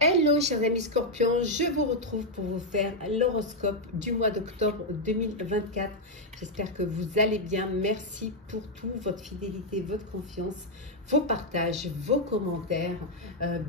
Hello chers amis scorpions, je vous retrouve pour vous faire l'horoscope du mois d'octobre 2024. J'espère que vous allez bien. Merci pour tout, votre fidélité, votre confiance, vos partages, vos commentaires.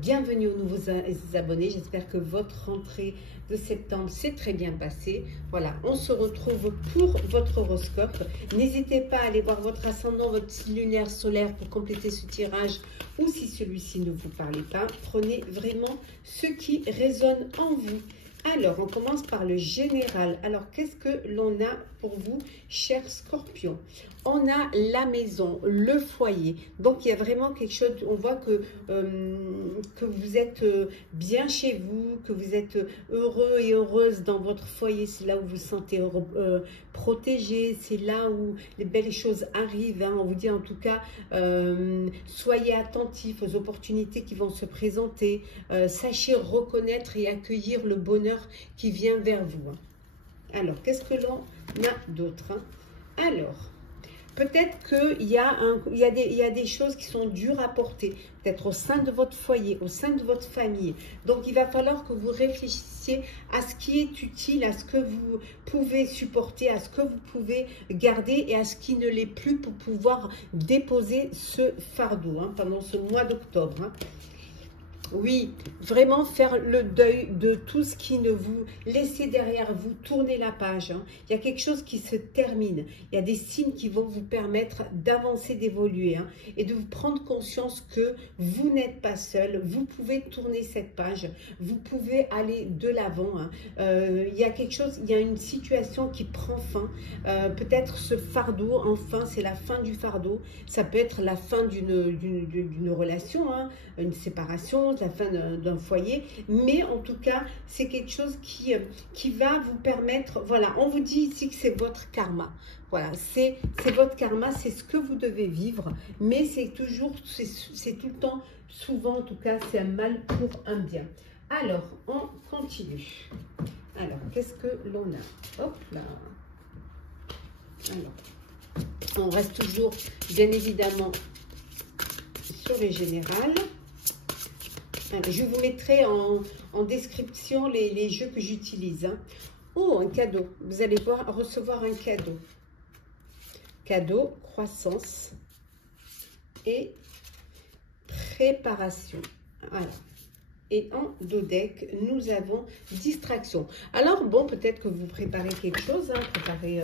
Bienvenue aux nouveaux abonnés. J'espère que votre rentrée de septembre s'est très bien passée. Voilà, on se retrouve pour votre horoscope. N'hésitez pas à aller voir votre ascendant, votre signe lunaire, solaire pour compléter ce tirage, ou si celui-ci ne vous parlait pas, prenez vraiment ce qui résonne en vous. Alors, on commence par le général. Alors, qu'est-ce que l'on a pour vous, chers scorpions? On a la maison, le foyer. Donc, il y a vraiment quelque chose, on voit que vous êtes bien chez vous, que vous êtes heureux et heureuse dans votre foyer. C'est là où vous vous sentez protégé, c'est là où les belles choses arrivent. Hein. On vous dit en tout cas, soyez attentifs aux opportunités qui vont se présenter. Sachez reconnaître et accueillir le bonheur qui vient vers vous. Alors, qu'est-ce que l'on a d'autre? Alors, peut-être qu'il y a des choses qui sont dures à porter, peut-être au sein de votre foyer, au sein de votre famille. Donc, il va falloir que vous réfléchissiez à ce qui est utile, à ce que vous pouvez supporter, à ce que vous pouvez garder et à ce qui ne l'est plus pour pouvoir déposer ce fardeau pendant ce mois d'octobre. Oui, vraiment faire le deuil de tout ce qui ne vous laissez derrière vous, tournez la page. Il y a quelque chose qui se termine. Il y a des signes qui vont vous permettre d'avancer, d'évoluer et de vous prendre conscience que vous n'êtes pas seul. Vous pouvez tourner cette page, vous pouvez aller de l'avant. Il y a quelque chose, il y a une situation qui prend fin. Peut-être ce fardeau, enfin, c'est la fin du fardeau. Ça peut être la fin d'une relation, une séparation, la fin d'un foyer, mais en tout cas c'est quelque chose qui va vous permettre, voilà, on vous dit ici que c'est votre karma, voilà, c'est votre karma, c'est ce que vous devez vivre, mais c'est toujours, c'est tout le temps, souvent en tout cas, c'est un mal pour un bien. Alors, on continue. Alors, qu'est-ce que l'on a? Hop là. Alors, on reste toujours, bien évidemment, sur les générales. Je vous mettrai en description les jeux que j'utilise. Oh, un cadeau. Vous allez recevoir un cadeau. Cadeau, croissance et préparation. Voilà. Et en dos deck, nous avons distraction. Alors, bon, peut-être que vous préparez quelque chose, préparez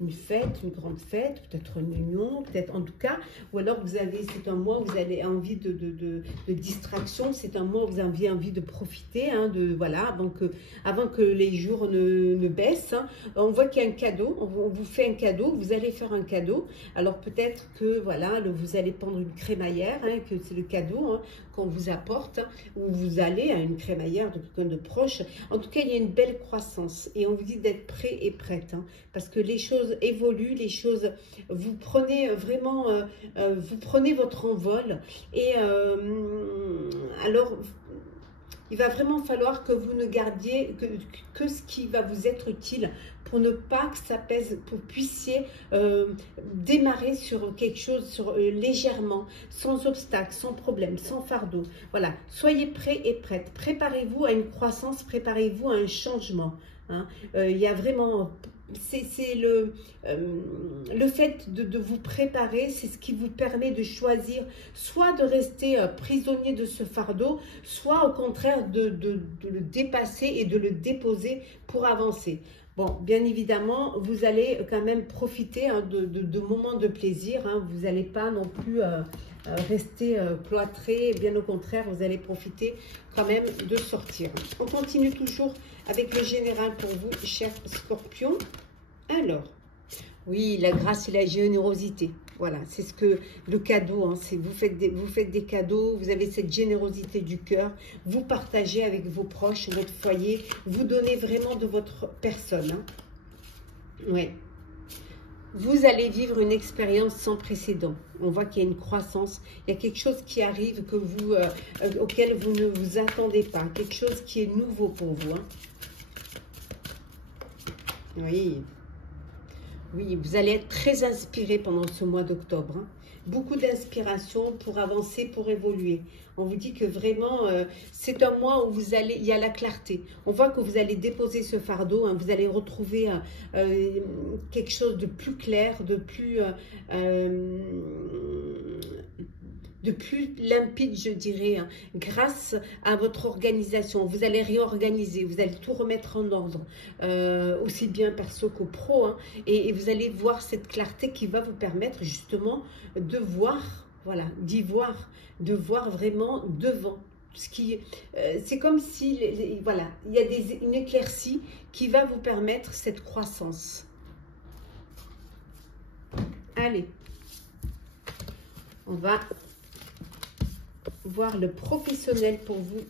une fête, une grande fête, peut-être une union, peut-être en tout cas, ou alors vous avez, c'est un mois où vous avez envie de distraction, c'est un mois où vous avez envie de profiter, voilà, avant que les jours ne baissent. On voit qu'il y a un cadeau, on vous fait un cadeau, vous allez faire un cadeau. Alors peut-être que, voilà, vous allez prendre une crémaillère, que c'est le cadeau qu'on vous apporte, ou vous allez à une crémaillère de quelqu'un de proche. En tout cas, il y a une belle croissance et on vous dit d'être prêt et prête, parce que les choses évoluent, les choses, vous prenez vraiment, vous prenez votre envol et alors il va vraiment falloir que vous ne gardiez que ce qui va vous être utile pour ne pas que ça pèse, pour que vous puissiez démarrer sur quelque chose légèrement, sans obstacle, sans problème, sans fardeau. Voilà, soyez prêts et prêtes. Préparez-vous à une croissance, préparez-vous à un changement. Il y a vraiment... C'est le fait de vous préparer, c'est ce qui vous permet de choisir soit de rester prisonnier de ce fardeau, soit au contraire de le dépasser et de le déposer pour avancer. Bon, bien évidemment, vous allez quand même profiter de moments de plaisir. Vous n'allez pas non plus rester cloîtré. Bien au contraire, vous allez profiter quand même de sortir. On continue toujours avec le général pour vous, chers scorpions. Alors, oui, la grâce et la générosité. Voilà, c'est ce que le cadeau, vous faites des cadeaux, vous avez cette générosité du cœur, vous partagez avec vos proches, votre foyer, vous donnez vraiment de votre personne. Ouais. Vous allez vivre une expérience sans précédent. On voit qu'il y a une croissance, il y a quelque chose qui arrive auquel vous ne vous attendez pas, quelque chose qui est nouveau pour vous. Oui. Oui, vous allez être très inspiré pendant ce mois d'octobre. Beaucoup d'inspiration pour avancer, pour évoluer. On vous dit que vraiment, c'est un mois où il y a la clarté. On voit que vous allez déposer ce fardeau, hein, vous allez retrouver quelque chose de plus clair, de plus limpide, je dirais, hein, grâce à votre organisation. Vous allez réorganiser, vous allez tout remettre en ordre, aussi bien perso qu'au pro, hein, et vous allez voir cette clarté qui va vous permettre justement de voir, voilà, de voir vraiment devant. C'est comme si, voilà, il y a une éclaircie qui va vous permettre cette croissance. Allez, on va voir le professionnel pour vous,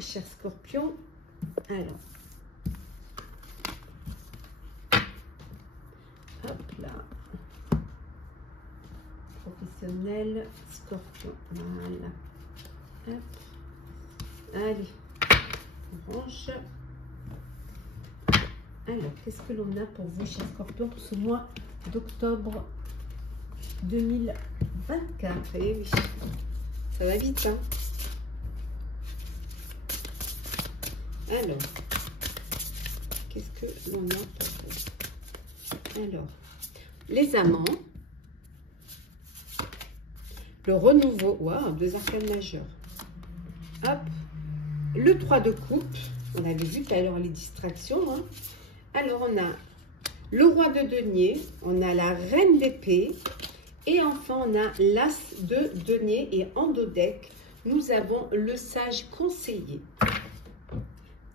chers scorpions. Alors, hop là, professionnel, scorpion, voilà, hop, allez, on range. Alors, qu'est-ce que l'on a pour vous, chers scorpions, pour ce mois d'octobre 2024? Eh oui, ça va vite, hein. Alors, qu'est-ce que l'on a pour vous? Alors, les amants, le renouveau, waouh, 2 arcanes majeures. Hop, le 3 de coupe, on avait vu tout à l'heure les distractions, hein. Alors, on a le roi de denier, on a la reine d'épée, et enfin, on a l'as de denier, et en dos deck, nous avons le sage conseiller.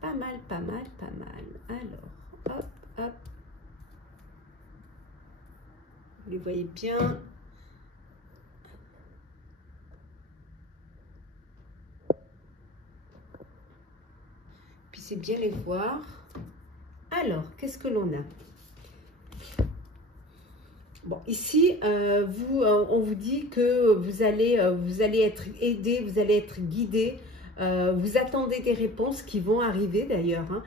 Pas mal, pas mal, pas mal. Alors, hop, hop. Vous les voyez bien. Puis c'est bien les voir. Alors, qu'est-ce que l'on a? Bon, ici, on vous dit que vous allez être aidé, vous allez être guidé. Vous attendez des réponses qui vont arriver d'ailleurs, hein,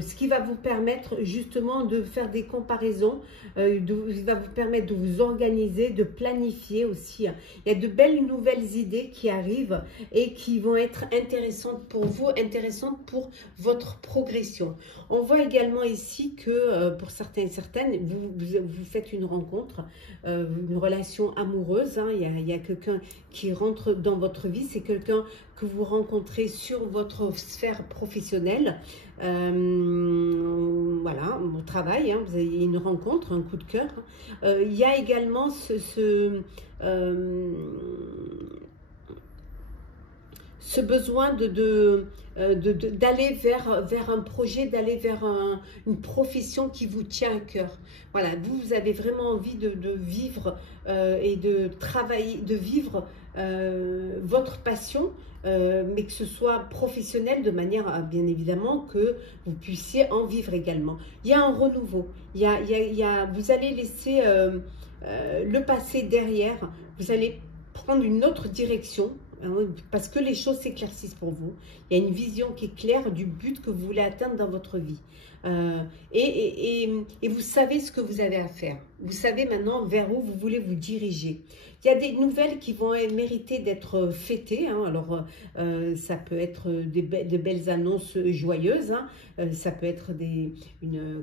ce qui va vous permettre justement de faire des comparaisons, va vous permettre de vous organiser, de planifier aussi. Il y a de belles nouvelles idées qui arrivent et qui vont être intéressantes pour vous, intéressantes pour votre progression. On voit également ici que pour certains et certaines, vous faites une rencontre, une relation amoureuse, hein, il y a quelqu'un qui rentre dans votre vie, c'est quelqu'un que vous rencontrez sur votre sphère professionnelle, voilà, au travail, hein, vous avez une rencontre, un coup de cœur. Il y a également ce besoin d'aller vers un projet, d'aller vers une profession qui vous tient à cœur. Voilà, vous avez vraiment envie de vivre et de travailler, de vivre votre passion, mais que ce soit professionnel de manière à, bien évidemment, que vous puissiez en vivre également. Il y a un renouveau, vous allez laisser le passé derrière, vous allez prendre une autre direction, parce que les choses s'éclaircissent pour vous. Il y a une vision qui est claire du but que vous voulez atteindre dans votre vie. Et vous savez ce que vous avez à faire. Vous savez maintenant vers où vous voulez vous diriger. Il y a des nouvelles qui vont mériter d'être fêtées, hein. Alors, ça peut être de belles annonces joyeuses, hein. Ça peut être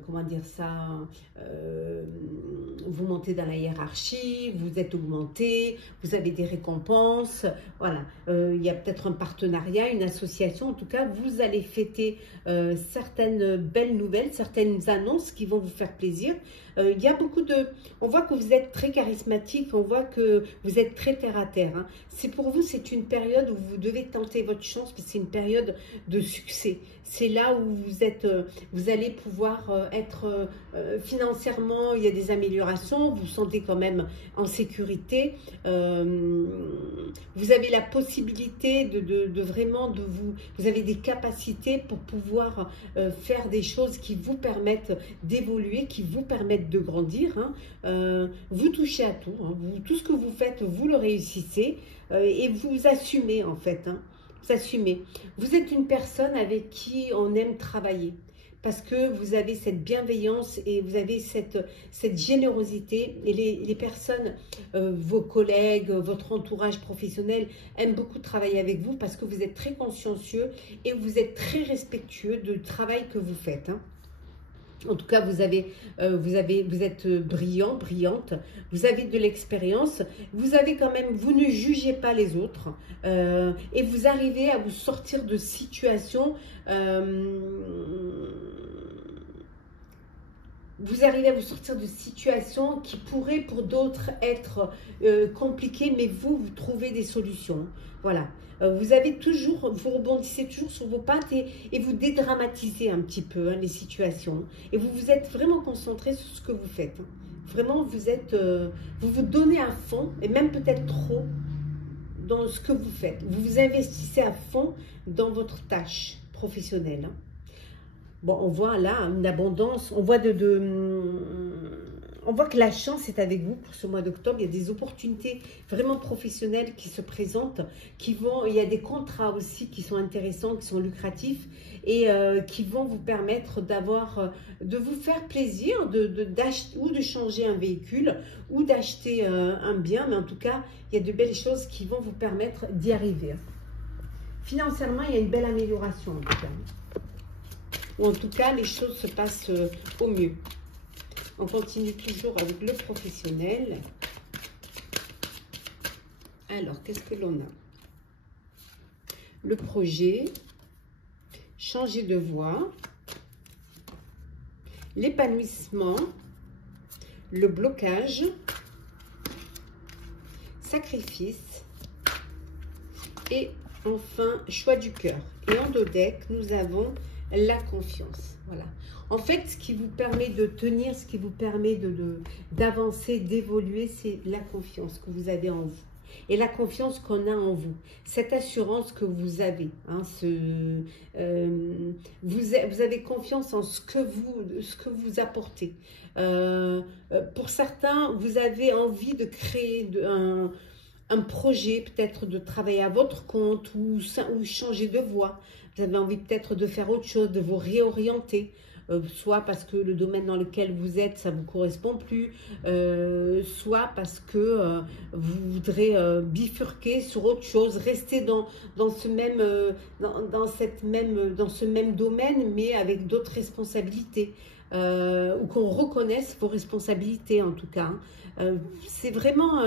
comment dire ça, vous montez dans la hiérarchie, vous êtes augmenté, vous avez des récompenses, voilà. Il y a peut-être un partenariat, une association, en tout cas, vous allez fêter certaines belles nouvelles, certaines annonces qui vont vous faire plaisir. Il y a on voit que vous êtes très charismatique, on voit que vous êtes très terre à terre, hein. Pour vous, c'est une période où vous devez tenter votre chance, parce que c'est une période de succès. C'est là où vous allez pouvoir être financièrement, il y a des améliorations, vous vous sentez quand même en sécurité. Vous avez la possibilité vous avez des capacités pour pouvoir faire des choses qui vous permettent d'évoluer, qui vous permettent de grandir, hein. Vous touchez à tout, hein. Tout ce que vous faites, vous le réussissez et vous assumez en fait, hein. Vous assumez. Vous êtes une personne avec qui on aime travailler parce que vous avez cette bienveillance et vous avez cette générosité. Et les personnes, vos collègues, votre entourage professionnel aiment beaucoup travailler avec vous parce que vous êtes très consciencieux et vous êtes très respectueux du travail que vous faites, hein. En tout cas, vous êtes brillant, brillante, vous avez de l'expérience, vous avez quand même, vous ne jugez pas les autres et vous arrivez à vous sortir de situations, qui pourraient pour d'autres être compliquées, mais vous trouvez des solutions. Voilà. Vous rebondissez toujours sur vos pattes et vous dédramatisez un petit peu, hein, les situations. Et vous êtes vraiment concentré sur ce que vous faites, hein. Vraiment, vous vous donnez à fond, et même peut-être trop, dans ce que vous faites. Vous vous investissez à fond dans votre tâche professionnelle, hein. Bon, on voit là une abondance, on voit on voit que la chance est avec vous pour ce mois d'octobre. Il y a des opportunités vraiment professionnelles qui se présentent, il y a des contrats aussi qui sont intéressants, qui sont lucratifs et qui vont vous permettre de vous faire plaisir, d'acheter ou de changer un véhicule ou d'acheter un bien. Mais en tout cas, il y a de belles choses qui vont vous permettre d'y arriver. Financièrement, il y a une belle amélioration en tout cas. Ou en tout cas, les choses se passent au mieux. On continue toujours avec le professionnel. Alors, qu'est-ce que l'on a? Le projet, changer de voie, l'épanouissement, le blocage, sacrifice et enfin, choix du cœur. Et en dos deck, nous avons la confiance. Voilà. En fait, ce qui vous permet de tenir, ce qui vous permet d'avancer, d'évoluer, c'est la confiance que vous avez en vous. Et la confiance qu'on a en vous. Cette assurance que vous avez. Hein, vous avez confiance en ce que vous apportez. Pour certains, vous avez envie de créer un projet, peut-être de travailler à votre compte ou changer de voie. Vous avez envie peut-être de faire autre chose, de vous réorienter. Soit parce que le domaine dans lequel vous êtes, ça ne vous correspond plus, soit parce que vous voudrez bifurquer sur autre chose, rester dans ce même domaine, mais avec d'autres responsabilités, ou qu'on reconnaisse vos responsabilités en tout cas. C'est vraiment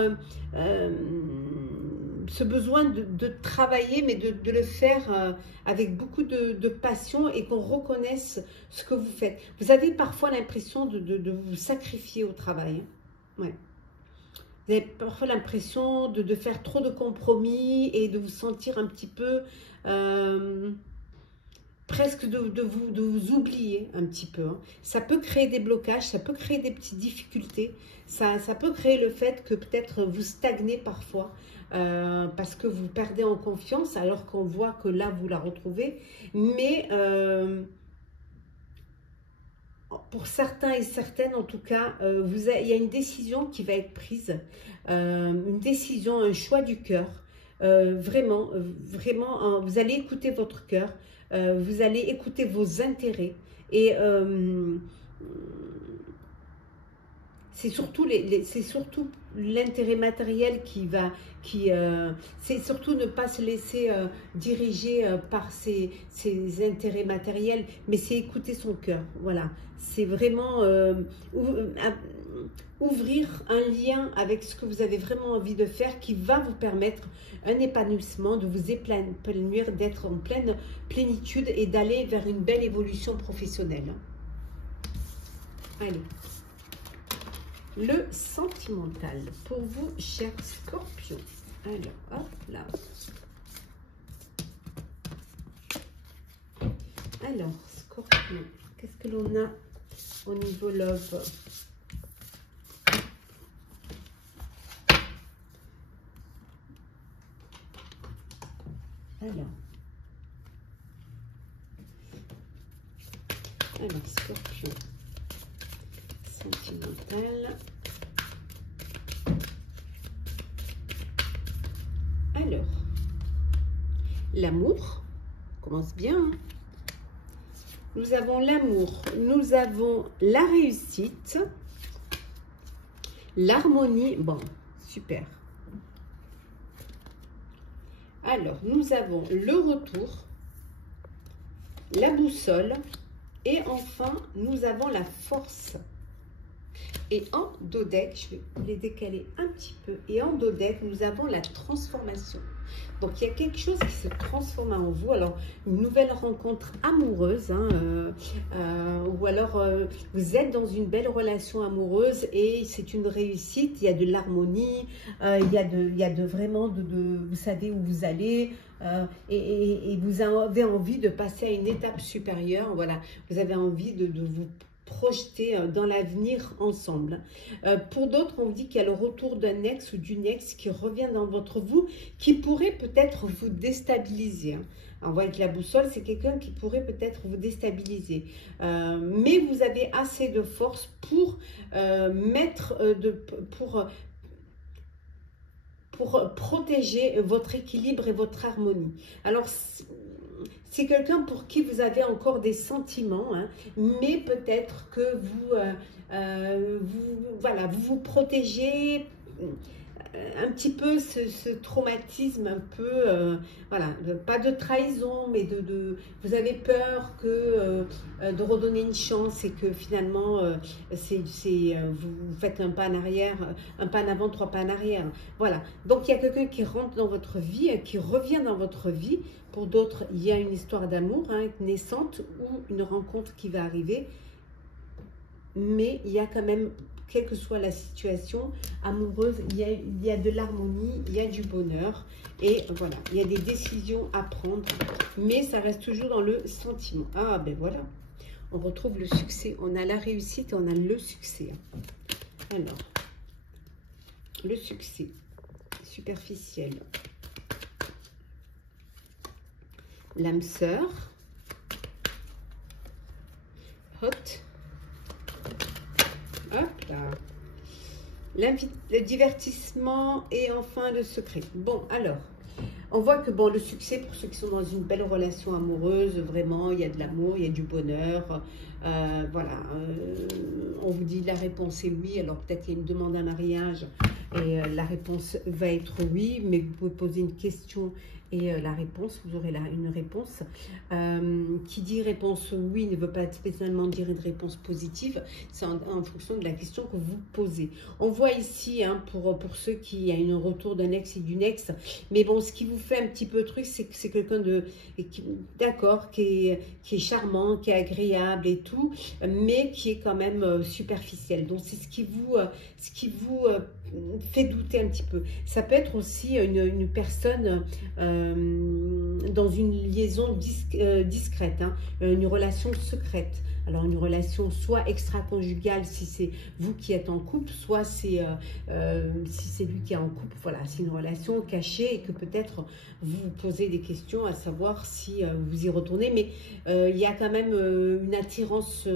ce besoin de travailler, mais de le faire avec beaucoup de passion et qu'on reconnaisse ce que vous faites. Vous avez parfois l'impression de vous sacrifier au travail, hein. Ouais. Vous avez parfois l'impression de faire trop de compromis et de vous sentir un petit peu... presque de vous oublier un petit peu, hein. Ça peut créer des blocages, ça peut créer des petites difficultés, ça peut créer le fait que peut-être vous stagnez parfois parce que vous perdez en confiance alors qu'on voit que là vous la retrouvez. Mais pour certains et certaines en tout cas, il y a une décision qui va être prise, une décision, un choix du cœur. Vraiment, vous allez écouter votre cœur. Vous allez écouter vos intérêts et c'est surtout l'intérêt matériel c'est surtout ne pas se laisser diriger par ces intérêts matériels, mais c'est écouter son cœur. Voilà, c'est vraiment ouvrir un lien avec ce que vous avez vraiment envie de faire qui va vous permettre un épanouissement, de vous épanouir, d'être en pleine plénitude et d'aller vers une belle évolution professionnelle. Allez, le sentimental pour vous, chers Scorpions. Alors, hop là. Alors, Scorpion, qu'est-ce que l'on a au niveau love? Alors, Scorpion, sentimental. Alors, l'amour commence bien, hein. nous avons l'amour, nous avons la réussite, l'harmonie. Bon, super. Alors, nous avons le retour, la boussole et enfin, nous avons la force. Et en dos deck, je vais les décaler un petit peu, et en dos deck, nous avons la transformation. Donc, il y a quelque chose qui se transforme en vous. Alors, une nouvelle rencontre amoureuse, hein, ou alors vous êtes dans une belle relation amoureuse et c'est une réussite. Il y a de l'harmonie, il y a vraiment vous savez où vous allez. Et vous avez envie de passer à une étape supérieure. Voilà, vous avez envie de vous projeter dans l'avenir ensemble. Pour d'autres, on dit qu'il y a le retour d'un ex ou d'une ex qui revient dans votre vous, qui pourrait peut-être vous déstabiliser. On voit avec la boussole, c'est quelqu'un qui pourrait peut-être vous déstabiliser. Mais vous avez assez de force pour pour protéger votre équilibre et votre harmonie. Alors, c'est quelqu'un pour qui vous avez encore des sentiments, hein, mais peut-être que vous protégez un petit peu ce traumatisme, un peu, voilà, pas de trahison, mais vous avez peur de redonner une chance et que finalement, vous faites un pas en arrière, un pas en avant, trois pas en arrière. Voilà, donc il y a quelqu'un qui rentre dans votre vie, qui revient dans votre vie. Pour d'autres, il y a une histoire d'amour, hein, naissante ou une rencontre qui va arriver. Mais il y a quand même, quelle que soit la situation amoureuse, il y a de l'harmonie, il y a du bonheur. Et voilà, il y a des décisions à prendre. Mais ça reste toujours dans le sentiment. Ah ben voilà, on retrouve le succès. On a la réussite et on a le succès. Alors, le succès superficiel. L'âme sœur. Hot. Hop là. Le divertissement et enfin le secret. Bon, alors, on voit que bon, le succès pour ceux qui sont dans une belle relation amoureuse, vraiment, il y a de l'amour, il y a du bonheur. Voilà, on vous dit la réponse est oui, alors peut-être qu'il y a une demande en mariage et la réponse va être oui, mais vous pouvez poser une question et la réponse, vous aurez là une réponse. Qui dit réponse oui ne veut pas spécialement dire une réponse positive, c'est en fonction de la question que vous posez. On voit ici, hein, pour ceux qui ont un retour d'un ex et d'une ex, mais bon, ce qui vous fait un petit peu truc, c'est que c'est quelqu'un d'accord, qui est charmant, qui est agréable et tout, mais qui est quand même superficiel. Donc c'est ce qui vous fait douter un petit peu. Ça peut être aussi une personne dans une liaison discrète, hein, une relation secrète. Alors une relation soit extra-conjugale si c'est vous qui êtes en couple, soit si c'est lui qui est en couple. Voilà, c'est une relation cachée et que peut-être vous vous posez des questions à savoir si vous y retournez. Mais il y a quand même une attirance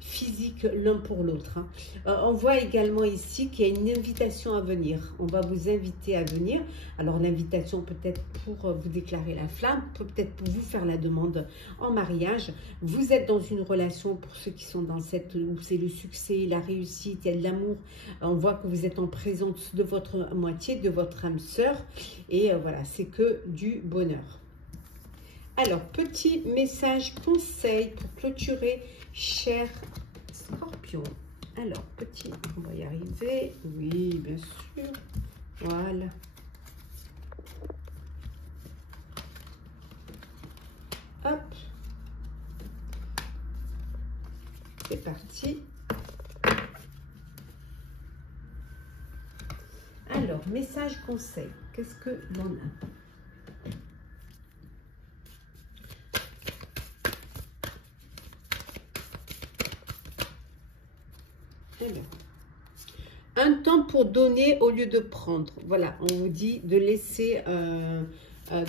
physique l'un pour l'autre, hein. On voit également ici qu'il y a une invitation à venir. On va vous inviter à venir. Alors l'invitation peut-être pour vous déclarer la flamme, peut-être pour vous faire la demande en mariage. Vous êtes dans une relation, pour ceux qui sont dans cette, où c'est le succès, la réussite, il y a de l'amour. On voit que vous êtes en présence de votre moitié, de votre âme sœur. Et voilà, c'est que du bonheur. Alors, petit message conseil pour clôturer, cher Scorpion. Alors, petit, on va y arriver. Oui, bien sûr. Voilà. Hop. C'est parti. Alors, message conseil. Qu'est-ce que l'on a? Alors, un temps pour donner au lieu de prendre. Voilà, on vous dit de laisser,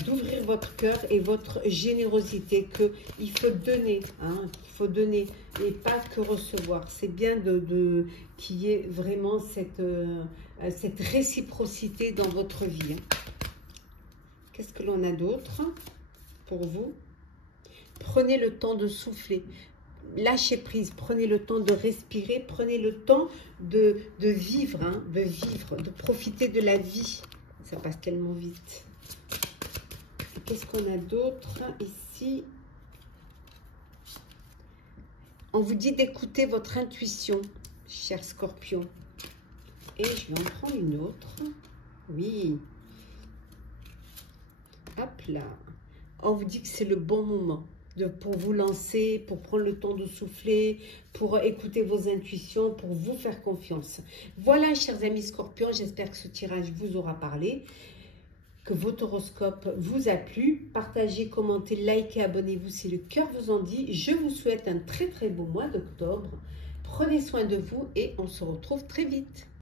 d'ouvrir votre cœur et votre générosité, qu'il faut donner, hein, il faut donner et pas que recevoir. C'est bien qu'il y ait vraiment cette réciprocité dans votre vie, hein. Qu'est-ce que l'on a d'autre pour vous? prenez le temps de souffler. Lâchez prise, prenez le temps de respirer, prenez le temps de vivre, hein, de profiter de la vie. Ça passe tellement vite. Qu'est-ce qu'on a d'autre ici? On vous dit d'écouter votre intuition, cher Scorpion. Et je vais en prendre une autre. Oui. Hop là. On vous dit que c'est le bon moment pour vous lancer, pour prendre le temps de souffler, pour écouter vos intuitions, pour vous faire confiance. Voilà, chers amis Scorpions, j'espère que ce tirage vous aura parlé, que votre horoscope vous a plu. Partagez, commentez, likez, abonnez-vous si le cœur vous en dit. Je vous souhaite un très très beau mois d'octobre. Prenez soin de vous et on se retrouve très vite.